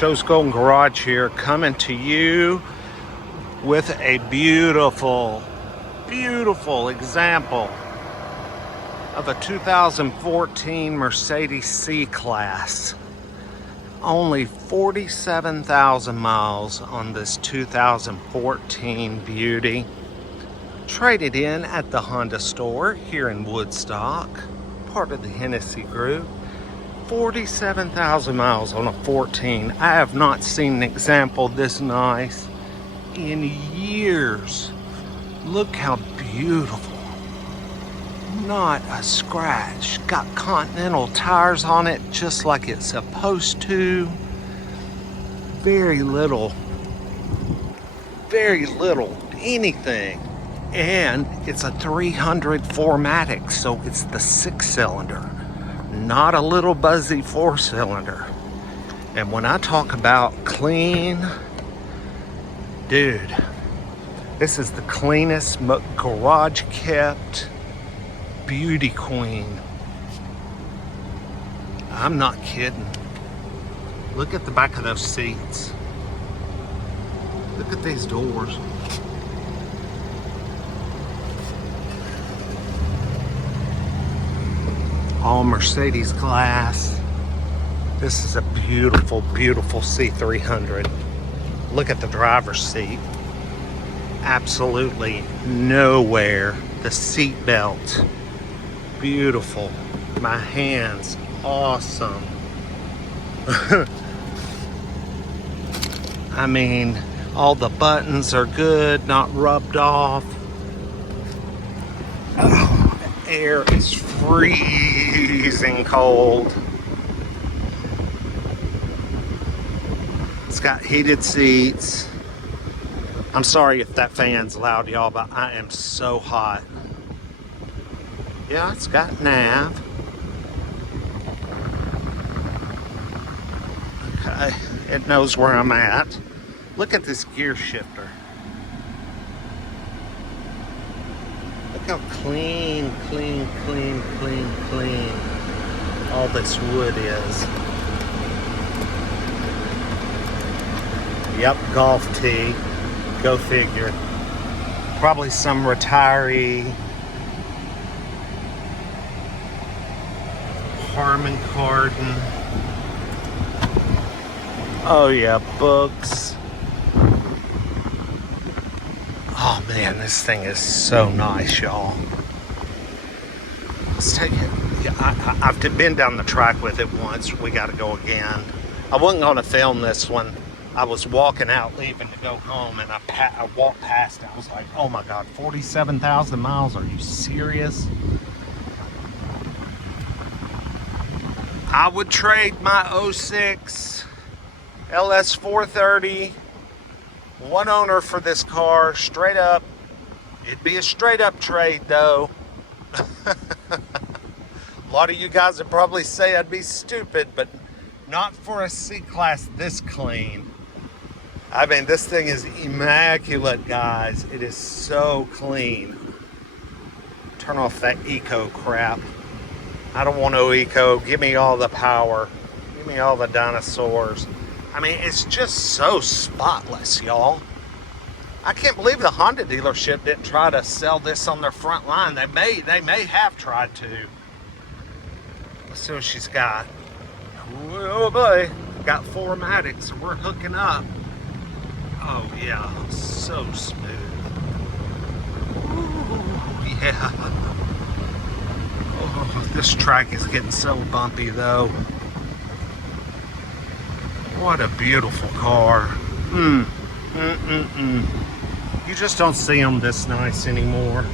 Joe's Golden Garage here, coming to you with a beautiful example of a 2014 Mercedes C class. Only 47,000 miles on this 2014 beauty. Traded in at the Honda store here in Woodstock, part of the Hennessy Group. 47,000 miles on a 14. I have not seen an example this nice in years. Look how beautiful. Not a scratch. Got Continental tires on it just like it's supposed to. Very little anything. And it's a 300 4MATIC, so it's the 6-cylinder. Not a little buzzy 4-cylinder. And when I talk about clean, dude, this is the cleanest garage kept beauty queen. I'm not kidding. Look at the back of those seats. Look at these doors. All Mercedes glass. This is a beautiful C300. Look at the driver's seat. Absolutely nowhere. The seat belt, beautiful. My hands, awesome. I mean, all the buttons are good, not rubbed off. Air is freezing cold. It's got heated seats. I'm sorry if that fan's loud, y'all, but I am so hot. Yeah, it's got nav. Okay, it knows where I'm at. Look at this gear shifter. Look how clean all this wood is. Yep, golf tee. Go figure. Probably some retiree. Harman Kardon. Oh yeah, books. Oh man, this thing is so nice, y'all. Let's take it. Yeah, I've been down the track with it once. We got to go again. I wasn't going to film this one. I was walking out, leaving to go home, and I walked past it. I was like, oh my God, 47,000 miles? Are you serious? I would trade my 06 LS 430, one owner for this car, straight up. It'd be a straight up trade though. A lot of you guys would probably say I'd be stupid, but not for a C-Class this clean. I mean, this thing is immaculate, guys. It is so clean. Turn off that eco crap. I don't want no eco. Give me all the power. Give me all the dinosaurs. I mean, it's just so spotless, y'all. I can't believe the Honda dealership didn't try to sell this on their front line. They may have tried to. Let's see what she's got. Oh boy, got 4MATIC, so we're hooking up. Oh yeah, so smooth. Ooh, yeah. Oh, this track is getting so bumpy though. What a beautiful car. You just don't see them this nice anymore.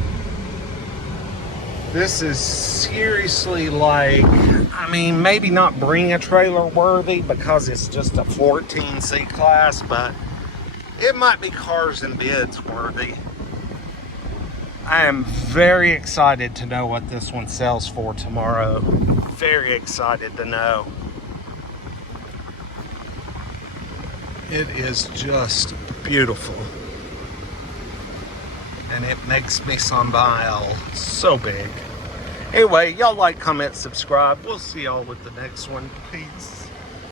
This is seriously like, I mean, maybe not bring a trailer worthy because it's just a 14 C-Class, but it might be cars and bids worthy. I am very excited to know what this one sells for tomorrow. Very excited to know. It is just beautiful. And it makes me smile so big. Anyway, y'all like, comment, subscribe. We'll see y'all with the next one. Peace.